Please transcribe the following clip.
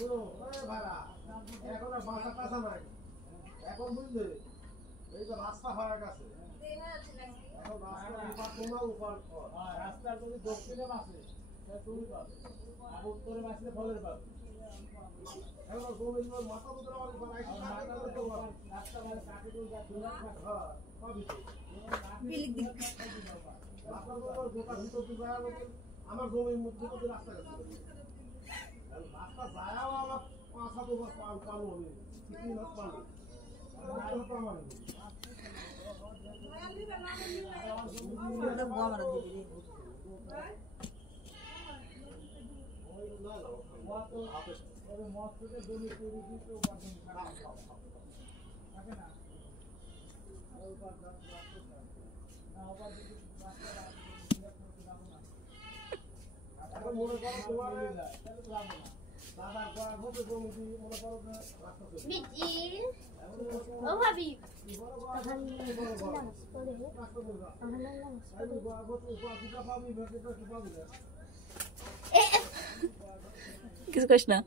এখন আর বাসা কাঁচা নাই, এখন বুঝলে এই যে রাস্তা হয়ে গেছে, এখন রাস্তার তোমার উপর রাস্তার যদি দক্ষিণে বাসে তুমি পাবে, আর উত্তরে বাসলে ফলের পাবে। এখন গোবিন্দ মাথা দুটো আমার রাস্তা মানে কাকে পাবি আমার জমির মধ্যে রাস্তা গেছে, রাস্তা যায়াও আমার 5-7 বার পালু হবে, কিছুই না পালু মনে করো তোমার দাদা করার মতো জমি মনে করো কিছু করিস না।